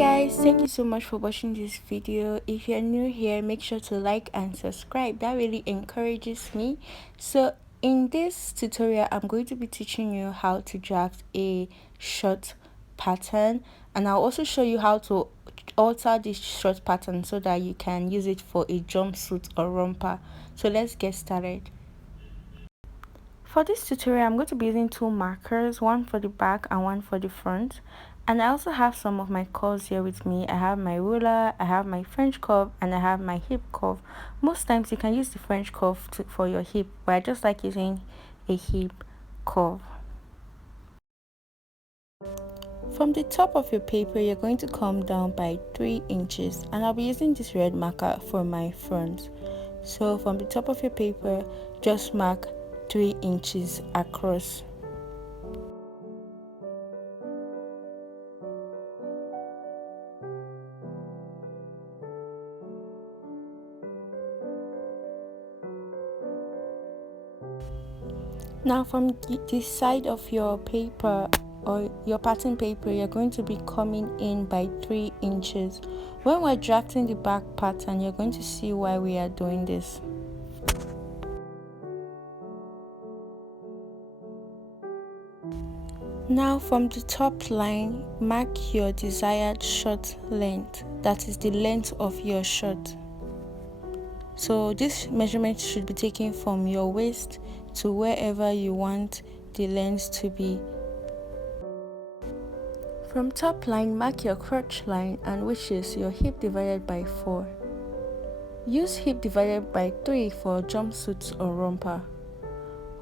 guys, thank you so much for watching this video. If you're new here, make sure to like and subscribe. That really encourages me. So in this tutorial, I'm going to be teaching you how to draft a short pattern, and I'll also show you how to alter this short pattern so that you can use it for a jumpsuit or romper. So let's get started. For this tutorial, I'm going to be using two markers, one for the back and one for the front. And I also have some of my curves here with me. I have my ruler, I have my French curve, and I have my hip curve. Most times you can use the French curve for your hip, but I just like using a hip curve. From the top of your paper, you're going to come down by 3 inches, and I'll be using this red marker for my front. So from the top of your paper, just mark 3 inches across. Now from the side of your paper or your pattern paper, you're going to be coming in by 3 inches. When we're drafting the back pattern, you're going to see why we are doing this. Now from the top line, mark your desired short length, that is the length of your shirt. So this measurement should be taken from your waist to wherever you want the length to be. From top line, mark your crotch line, and which is your hip divided by 4. Use hip divided by 3 for jumpsuits or romper.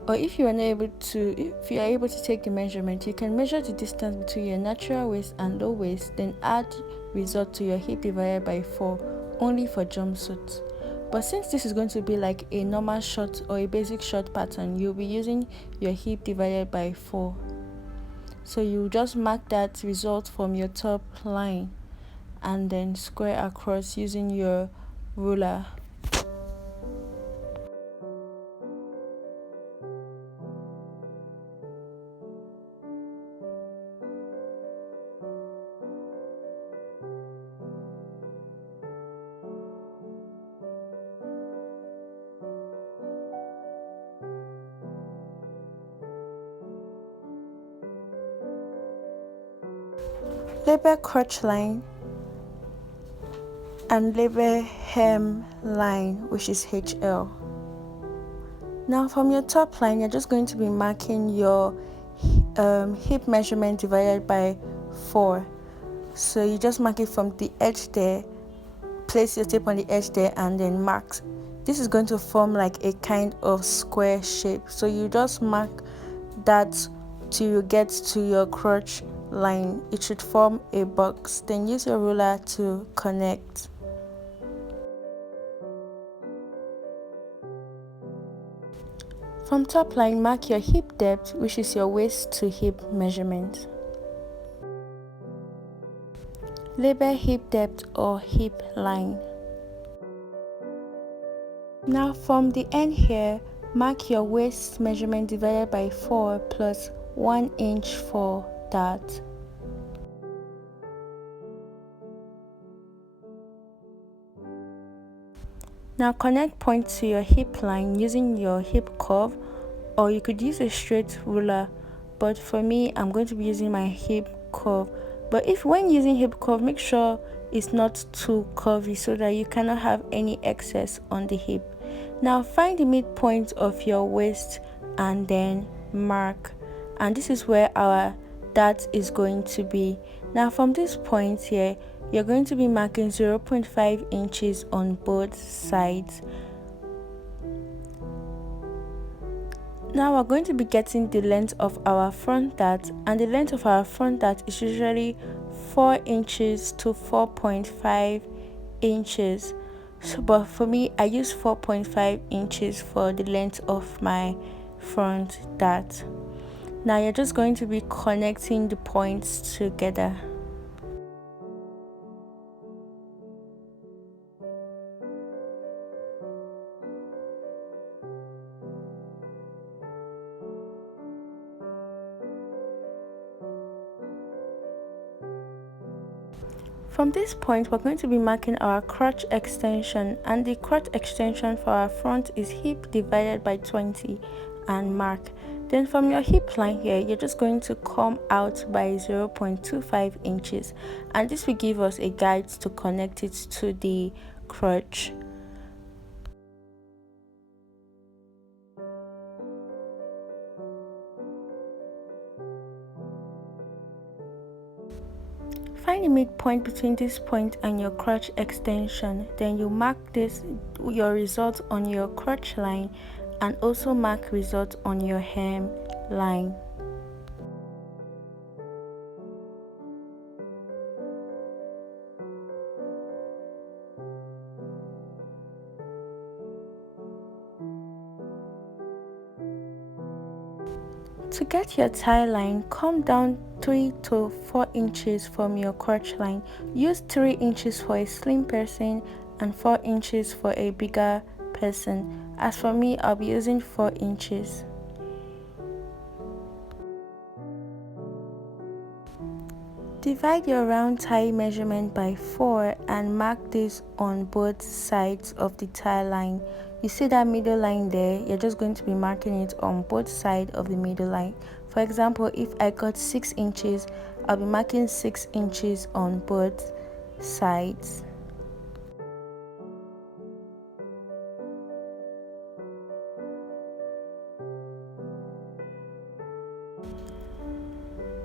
Or if you are able to take the measurement, you can measure the distance between your natural waist and low waist, then add result to your hip divided by 4 only for jumpsuits. But since this is going to be like a normal short or a basic short pattern, you'll be using your hip divided by 4. So you just mark that result from your top line and then square across using your ruler. Label crotch line and label hem line, which is HL. Now from your top line, you're just going to be marking your hip measurement divided by 4. So you just mark it from the edge there, place your tape on the edge there, and then mark. This is going to form like a kind of square shape. So you just mark that till you get to your crotch line. It should form a box. Then use your ruler to connect. From top line, mark your hip depth, which is your waist to hip measurement. Label hip depth or hip line. Now from the end here, mark your waist measurement divided by 4 plus 1 inch for that. Now connect point to your hip line using your hip curve, or you could use a straight ruler, but for me I'm going to be using my hip curve. But if when using hip curve, make sure it's not too curvy so that you cannot have any excess on the hip. Now find the midpoint of your waist and then mark, and this is where our dart is going to be. Now from this point here, you're going to be marking 0.5 inches on both sides. Now we're going to be getting the length of our front dart, and the length of our front dart is usually 4 inches to 4.5 inches. So, but for me, I use 4.5 inches for the length of my front dart. Now you're just going to be connecting the points together. From this point, we're going to be marking our crotch extension, and the crotch extension for our front is hip divided by 20 and mark. Then from your hip line here, you're just going to come out by 0.25 inches, and this will give us a guide to connect it to the crotch. Find the midpoint between this point and your crotch extension. Then you mark your result on your crotch line, and also mark result on your hem line. To get your tie line, come down 3 to 4 inches from your crotch line. Use 3 inches for a slim person and 4 inches for a bigger person. As for me, I'll be using 4 inches. Divide your round tie measurement by 4 and mark this on both sides of the tie line. You see that middle line there? You're just going to be marking it on both sides of the middle line. For example, if I got 6 inches, I'll be marking 6 inches on both sides.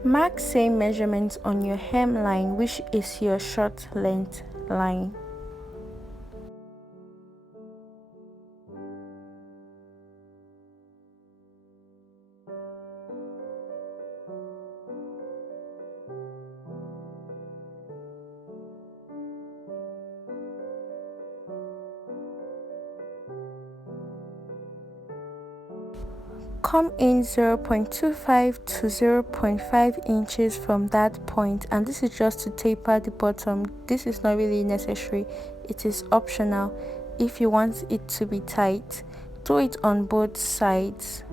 Mark same measurements on your hem line, which is your short length line. Come in 0.25 to 0.5 inches from that point, and this is just to taper the bottom. This is not really necessary, it is optional. If you want it to be tight, do it on both sides.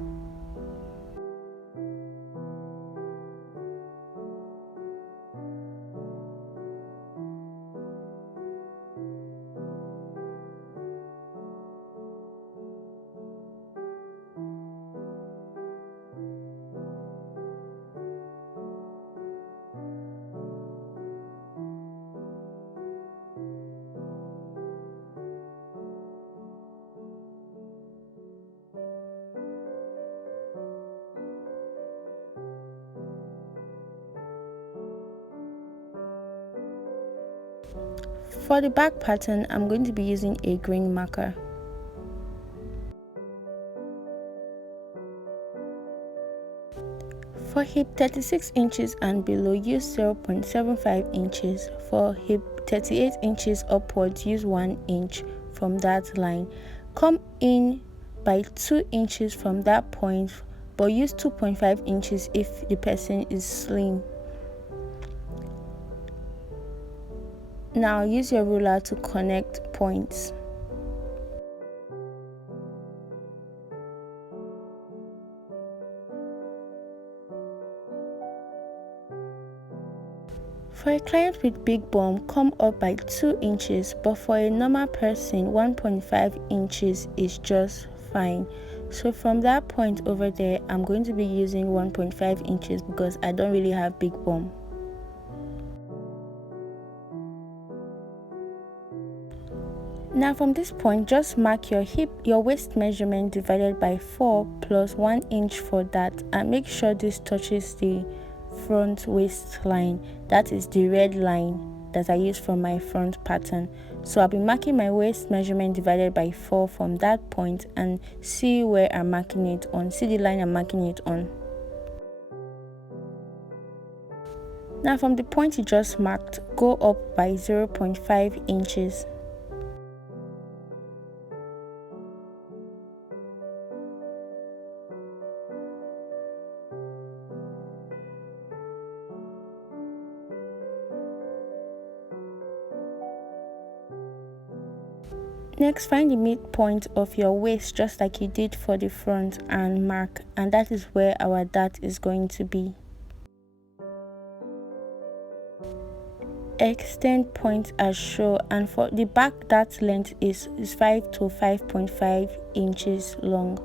For the back pattern, I'm going to be using a green marker. For hip 36 inches and below, use 0.75 inches. For hip 38 inches upwards, use 1 inch from that line. Come in by 2 inches from that point, but use 2.5 inches if the person is slim. Now use your ruler to connect points. For a client with big bum, come up by 2 inches, but for a normal person, 1.5 inches is just fine. So from that point over there, I'm going to be using 1.5 inches because I don't really have big bum. Now from this point, just mark your waist measurement divided by 4 plus 1 inch for that, and make sure this touches the front waistline. That is the red line that I use for my front pattern. So I'll be marking my waist measurement divided by 4 from that point, and see where I'm marking it on. See the line I'm marking it on. Now from the point you just marked, go up by 0.5 inches. Next, find the midpoint of your waist just like you did for the front and mark, and that is where our dart is going to be. extend point as shown, and for the back that length is 5 to 5.5 inches long.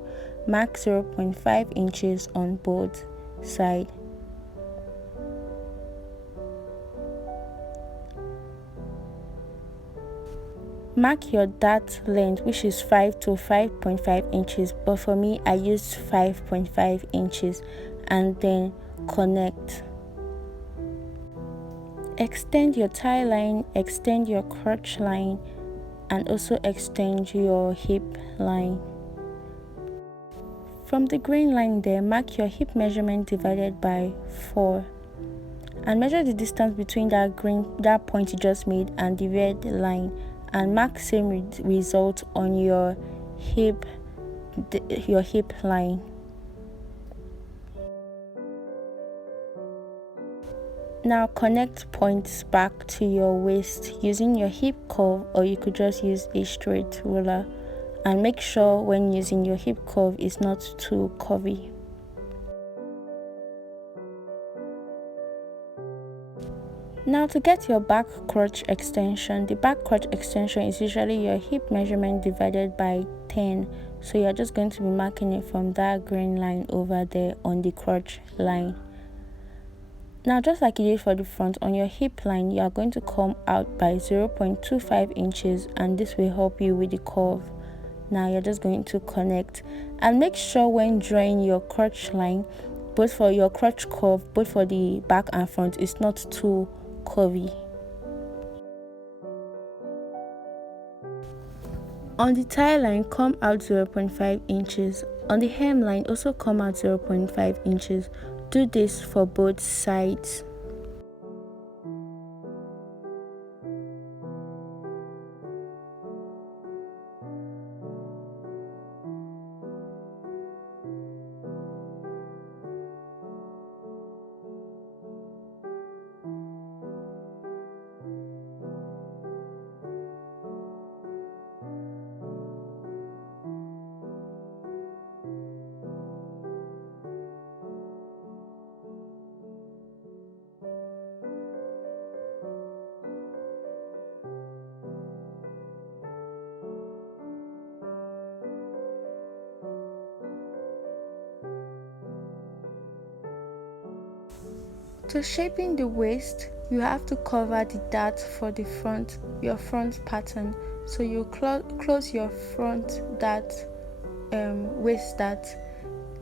Mark 0.5 inches on both sides. Mark your dart length, which is 5 to 5.5 inches, but for me I used 5.5 inches, and then connect. Extend your tie line, extend your crotch line, and also extend your hip line. From the green line there, mark your hip measurement divided by 4, and measure the distance between that point you just made and the red line, and mark same result on your hip line. Now connect points back to your waist using your hip curve, or you could just use a straight ruler, and make sure when using your hip curve is not too curvy. Now to get your back crotch extension, the back crotch extension is usually your hip measurement divided by 10. So you're just going to be marking it from that green line over there on the crotch line. Now just like you did for the front, on your hip line you are going to come out by 0.25 inches, and this will help you with the curve. Now you're just going to connect, and make sure when drawing your crotch line, both for your crotch curve, both for the back and front, it's not too curvy. On the tie line, come out 0.5 inches. On the hemline, also come out 0.5 inches. Do this for both sides. To shaping the waist, you have to cover the dart for the front, your front pattern. So you close your front dart, waist dart.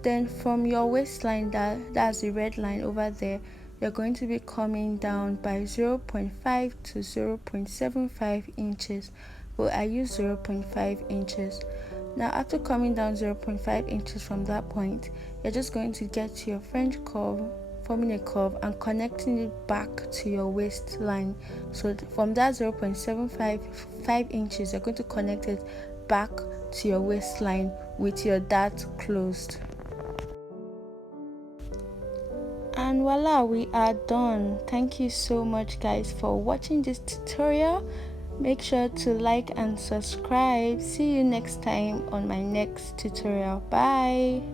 Then from your waistline, that's the red line over there, you're going to be coming down by 0.5 to 0.75 inches. But I use 0.5 inches. Now after coming down 0.5 inches from that point, you're just going to get to your French curve, forming a curve and connecting it back to your waistline. So from that 0.75 inches, you're going to connect it back to your waistline with your dart closed. And voila, we are done. Thank you so much guys for watching this tutorial. Make sure to like and subscribe. See you next time on my next tutorial. Bye.